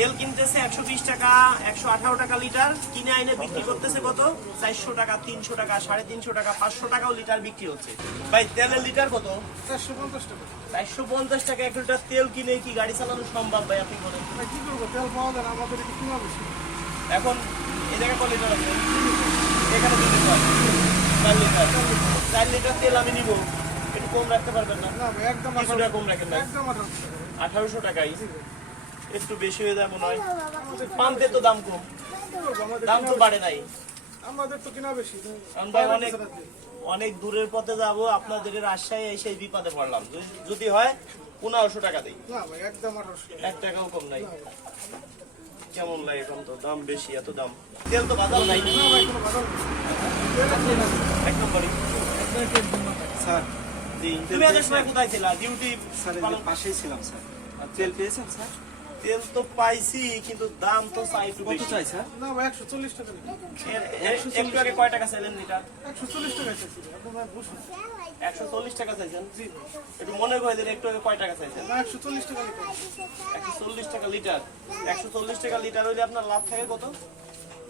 তেল কিনতেছে 120 টাকা 118 টাকা লিটার, কিনে আইনে বিক্রি করতেছে কত 400 টাকা 300 টাকা 350 টাকা 500 টাকাও লিটার বিক্রি হচ্ছে। ভাই তেলের লিটার কত? 450 টাকা। 450 টাকা এক লিটার তেল কিনে কি গাড়ি চালানো সম্ভব ভাই? আপনি বলেন কি করবো, তেল পাওয়া যায় না, আমাদের একটু কিনা বেশি। এখন এই জায়গায় কত লিটার আছে? এখানে 2 লিটার 4 লিটার 4 লিটার তেল আমি নিব, একটু কম রাখতে পারবেন না? না ভাই, একদম কিছুটা কম রাখেন না? একদম 1800 টাকাই একটু বেশি হয়ে যায় মনে হয়। পাম্পে তো দাম কম, দাম তো বাড়ে নাই। আমাদের তো কিনা বেশি। কারণ ভাই অনেক দূরের পথে যাব, আপনাদের রাজশাহী এসে বিপদে পড়লাম। যদি হয় 1500 টাকা দিই। না ভাই, একদম 1800। 1 টাকাও কম নাই। কেমন লাগে? এখন তো দাম বেশি, এত দাম। তেল তো বাজার নাই। না ভাই, কোনো বাধা নেই। এক নম্বরই স্যার, জি। তুমি এত সময় কোথায় ছিলা? ডিউটি স্যার এই যে পাশেই ছিলাম স্যার। আর তেল পেয়েছেন স্যার? তেল তো পাইছি, কিন্তু দাম তো চাই একটু কত বেশি। চাই স্যার? না ভাই, 140 টাকা নিন। একটু আগে কয় টাকা চাইলেন লিটার? 140 টাকা চাইছি। আপনারা বুঝুন। 140 টাকা চাইছেন? একটু মনে করে দিন, একটু আগে কয় টাকা চাইছেন? না, 140 টাকা লিটার। 140 টাকা লিটার। 140 টাকা লিটার হইলে আপনার লাভ থাকে কত?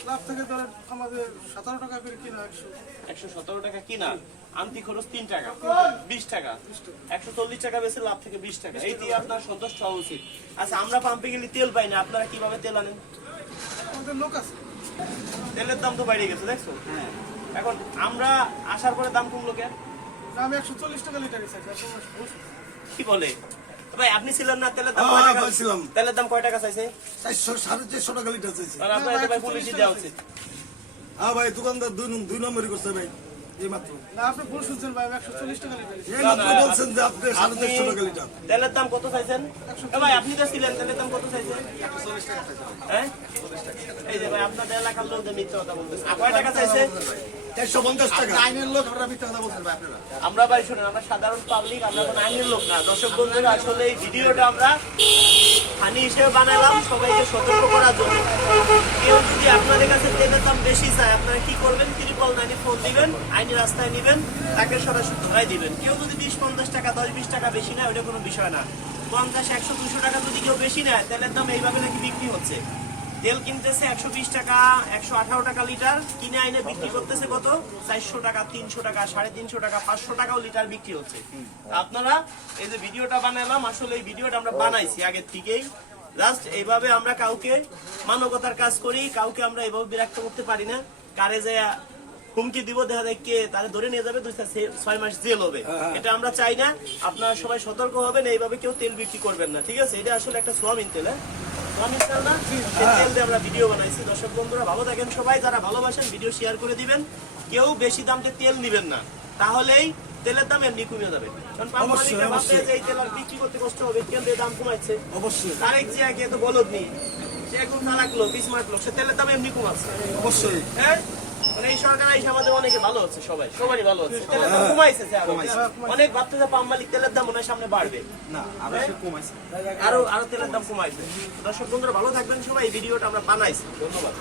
লাভ থেকে ধরেন আমাদের 17 টাকা করে কিনা 117 টাকা কিনা, আনতি খরচ 3 টাকা 20 টাকা। 140 টাকা বেশি, লাভ থেকে 20 টাকা। এই দিয়ে আপনার সন্তুষ্ট হওয়া উচিত। আচ্ছা, আমরা পাম্পে গেলে তেল পাই না, আপনারা কিভাবে তেল আনেন? আমাদের লোক আছে। তেলের দাম তো বাইরে গেছে, দেখছো? হ্যাঁ। এখন আমরা আসার পরে দাম কমলো কেন? না, আমি 140 টাকা লিটারই চাইছি। আপনারা বুঝুন। কি বলে ভাই? আপনি ছিলেন না? তেলের দাম কয় হ্যাঁ, টাকা? ভাই ছিলাম। তেলের দাম কয় টাকা চাইছে? 400-450 টাকা লিটার চাইছে। আর আপনার এত ভাই পুলিশে দেওয়া উচিত। হ্যাঁ ভাই, দোকানদার দুই নম্বরই করছে ভাই, এই মাত্র। না, আপনি ভুল শুনছেন ভাই, আমি 140 টাকা লিটারই চাইছি। এই মাত্র বলছেন যে আপনি 450 টাকা লিটার। তেলের দাম কত চাইছেন? ভাই আপনি তো ছিলেন, তেলের দাম কত চাইছেন? হ্যাঁ, এই যে ভাই আপনাদের এলাকার লোকদের মিথ্যা কথা বলতেছে। আর কয় টাকা চাইছে? 450 টাকা। আইনের লোক আপনারা মিথ্যা কথা বলছেন ভাই আপনারা। আমরা ভাই শুনেন, আমরা সাধারণ পাবলিক, আমরা কোনো আইনের লোক না। দর্শক বন্ধুরা, আসলে এই ভিডিওটা আমরা ফানি হিসেবে বানালাম সবাইকে সতর্ক করার জন্য। কেউ যদি আপনাদের কাছে তেলের দাম বেশি চায়, আপনারা কি করবেন? 999 ফোন দিবেন, আইনি রাস্তায় নিবেন, তাকে সরাসরি ধরাই দিবেন। কেউ যদি 20-50 টাকা 10-20 টাকা বেশি নেয়, ওটা কোনো বিষয় না। 50-100-200 টাকা যদি কেউ বেশি নেয়, তেলের দাম এইভাবে নাকি বিক্রি হচ্ছে। তেল কিনতেছে 120 টাকা 118 টাকা লিটার, কিনে আইনে বিক্রি করতেছে কত 400 টাকা 300 টাকা 350 টাকা 500 টাকাও লিটার বিক্রি হচ্ছে। আপনারা এই যে ভিডিওটা বানালাম, আসলে এই ভিডিওটা আমরা বানাইছি আগের থেকেই। জাস্ট এইভাবে আমরা কাউকে মানবতার কাজ করি, কাউকে আমরা এইভাবে বিরক্ত করতে পারি না। কারে যায় হুমকি দিব, দেখা যায় কে তারে ধরে নিয়ে যাবে, 2-6 মাস জেল হবে। এটা আমরা চাই না। আপনারা সবাই সতর্ক হবেন, এইভাবে কেউ তেল বিক্রি করবেন না, ঠিক আছে? এটা আসলে একটা সোয়াবিন তেল, সোয়াবিন তেল না, এই তেল দিয়ে আমরা ভিডিও বানাইছি। দর্শক বন্ধুরা ভালো থাকেন সবাই, যারা ভালোবাসেন ভিডিও শেয়ার করে দিবেন। কেউ বেশি দামে তেল নিবেন না, তাহলেই তেলের দাম এমনি কমে যাবে। কারণ পাম্প মালিকরা ভাববে যে এই তেল আর বিক্রি করতে কষ্ট হবে, কেন দিয়ে দাম কমাচ্ছে। অবশ্যই আরেক যে আগে তো বলদ নেই, সে একদম তারাক লোক, স্মার্ট লোক, সে তেলের দাম এমনি কমাচ্ছে। অবশ্যই। হ্যাঁ, মানে এই সরকার এই সমাজে অনেকে ভালো হচ্ছে, সবারই ভালো হচ্ছে। তেলের দাম কমাইছে, অনেক ভাবতেছে পাম্প মালিক তেলের দাম মনে হয় সামনে বাড়বে। না, আরো সে কমাইছে। আরো তেলের দাম কমাইছে। দর্শক বন্ধুরা ভালো থাকবেন সবাই, এই ভিডিওটা আমরা বানাইছি। ধন্যবাদ।